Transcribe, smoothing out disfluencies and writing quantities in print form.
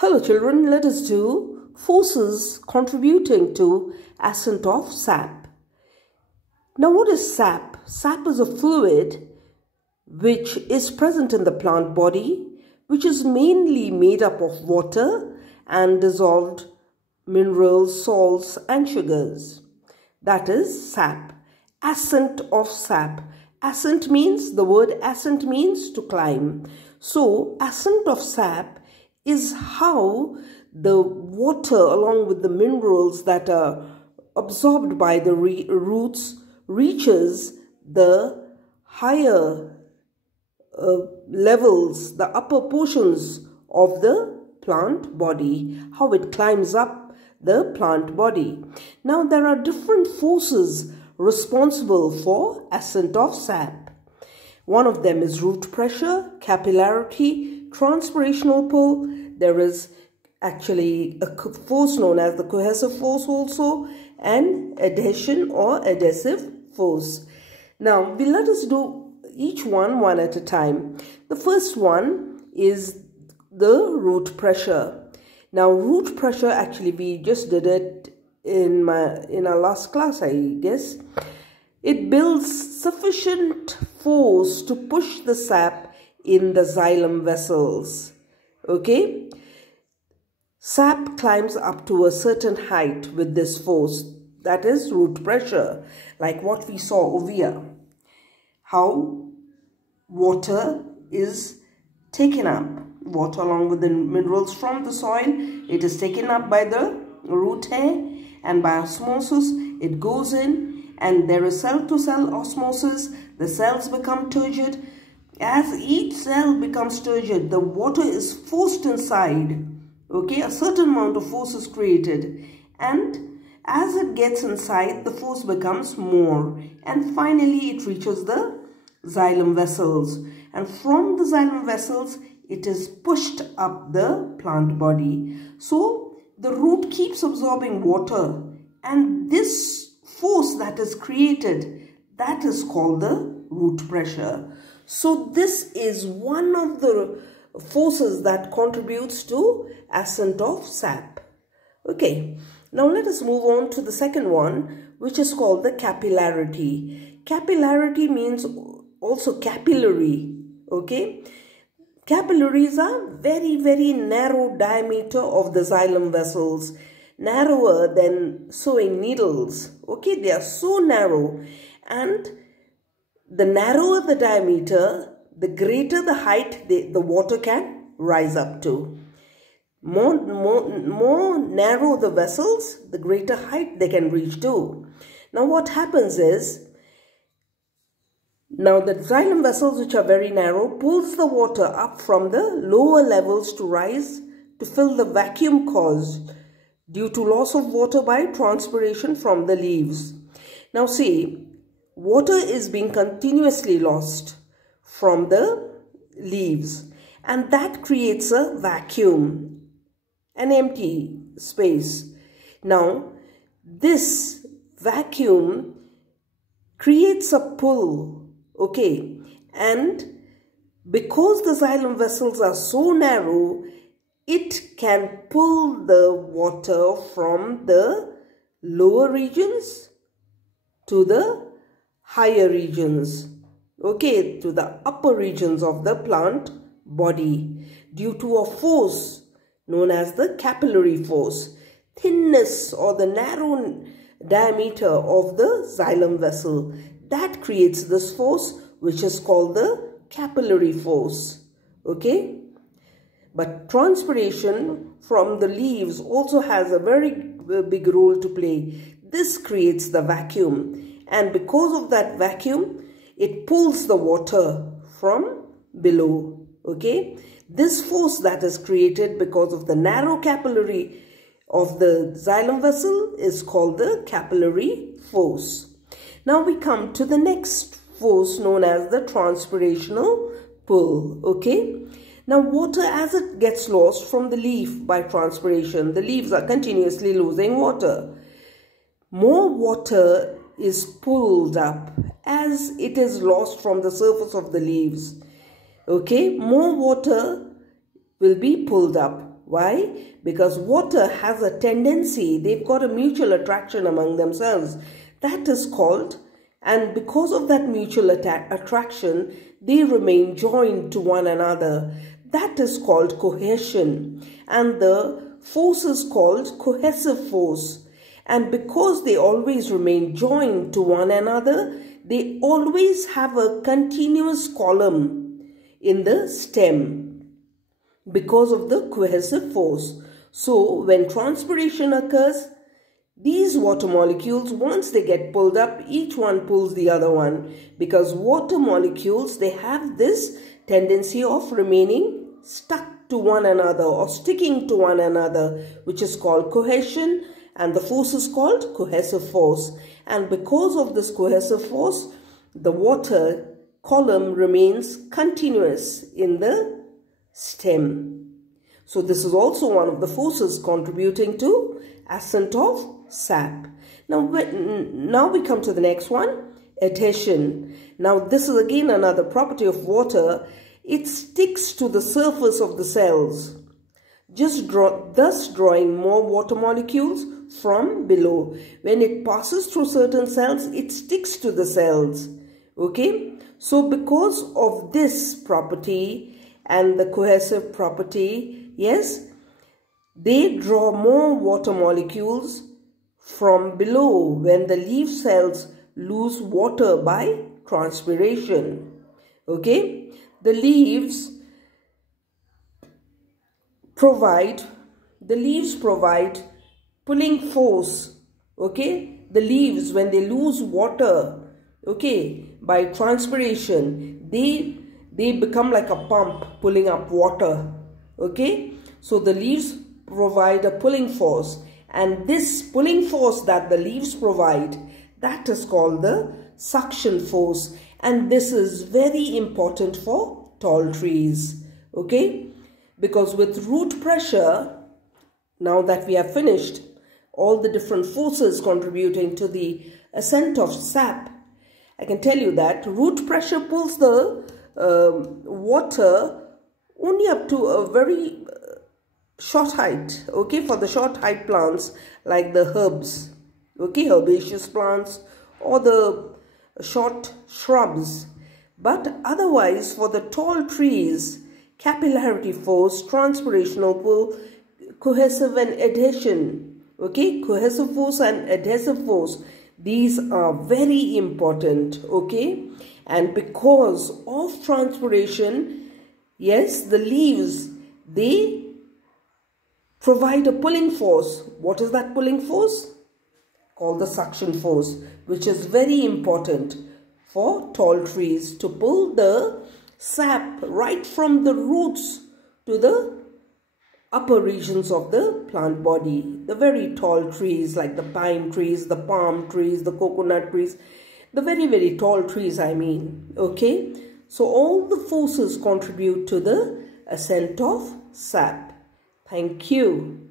Hello children, let us do forces contributing to ascent of sap. Now what is sap? Sap is a fluid which is present in the plant body, which is mainly made up of water and dissolved minerals, salts and sugars. That is sap. Ascent of sap. Ascent means, the word ascent means to climb. So ascent of sap is how the water along with the minerals that are absorbed by the roots reaches the higher levels, the upper portions of the plant body, how it climbs up the plant body. Now there are different forces responsible for ascent of sap. One of them is root pressure, capillarity, transpirational pull. There is actually a force known as the cohesive force also, and adhesion or adhesive force. Now let us do each one at a time. The first one is the root pressure. Now root pressure, actually we just did it in our last class, I guess. It builds sufficient force to push the sap in the xylem vessels. Okay, sap climbs up to a certain height with this force, that is root pressure, like what we saw over here, how water is taken up, water along with the minerals from the soil, it is taken up by the root hair, and by osmosis it goes in, and there is cell-to-cell osmosis. The cells become turgid. As each cell becomes turgid, the water is forced inside. Okay, a certain amount of force is created, and as it gets inside, the force becomes more, and finally it reaches the xylem vessels, and from the xylem vessels it is pushed up the plant body. So the root keeps absorbing water, and this force that is created, that is called the root pressure. So this is one of the forces that contributes to ascent of sap. Okay, now let us move on to the second one, which is called the capillarity. Capillarity means also capillary. Okay, capillaries are very narrow diameter of the xylem vessels, narrower than sewing needles. Okay, they are so narrow, and the narrower the diameter, the greater the height the water can rise up to. More narrow the vessels, the greater height they can reach to. Now what happens is, now the xylem vessels, which are very narrow, pulls the water up from the lower levels to rise to fill the vacuum caused due to loss of water by transpiration from the leaves. Now see, water is being continuously lost from the leaves, and that creates a vacuum, an empty space. Now this vacuum creates a pull, okay, and because the xylem vessels are so narrow, it can pull the water from the lower regions to the higher regions, okay, to the upper regions of the plant body due to a force known as the capillary force. Thinness or the narrow diameter of the xylem vessel, that creates this force, which is called the capillary force. Okay, but transpiration from the leaves also has a very big role to play. This creates the vacuum, and because of that vacuum, it pulls the water from below. Okay, this force that is created because of the narrow capillary of the xylem vessel is called the capillary force. Now we come to the next force known as the transpirational pull. Okay, now water, as it gets lost from the leaf by transpiration, the leaves are continuously losing water. More water is pulled up as it is lost from the surface of the leaves. Okay, more water will be pulled up. Why? Because water has a tendency, they've got a mutual attraction among themselves. That is called, and because of that mutual attraction, they remain joined to one another. That is called cohesion. And the force is called cohesive force. And because they always remain joined to one another, they always have a continuous column in the stem because of the cohesive force. So when transpiration occurs, these water molecules, once they get pulled up, each one pulls the other one, because water molecules, they have this tendency of remaining stuck to one another or sticking to one another, which is called cohesion, and the force is called cohesive force. And because of this cohesive force, the water column remains continuous in the stem. So this is also one of the forces contributing to ascent of sap. Now we come to the next one, adhesion. Now this is again another property of water. It sticks to the surface of the cells, thus drawing more water molecules from below. When it passes through certain cells, it sticks to the cells. Okay, so because of this property and the cohesive property, yes, they draw more water molecules from below when the leaf cells lose water by transpiration. Okay, the leaves provide pulling force. Okay, the leaves, when they lose water, okay, by transpiration, they become like a pump pulling up water. Okay, so the leaves provide a pulling force, and this pulling force that the leaves provide, that is called the suction force, and this is very important for tall trees. Okay, because with root pressure, now that we have finished all the different forces contributing to the ascent of sap, I can tell you that root pressure pulls the water only up to a very short height. Okay, for the short height plants like the herbs, okay, herbaceous plants, or the short shrubs. But otherwise, for the tall trees, capillarity force, transpirational pull, cohesive and adhesion, okay, cohesive force and adhesive force, these are very important. Okay, and because of transpiration, yes, the leaves, they provide a pulling force. What is that pulling force? Called the suction force, which is very important for tall trees to pull the sap right from the roots to the upper regions of the plant body. The very tall trees like the pine trees, the palm trees, the coconut trees, the very, very tall trees, I mean. Okay, so all the forces contribute to the ascent of sap. Thank you.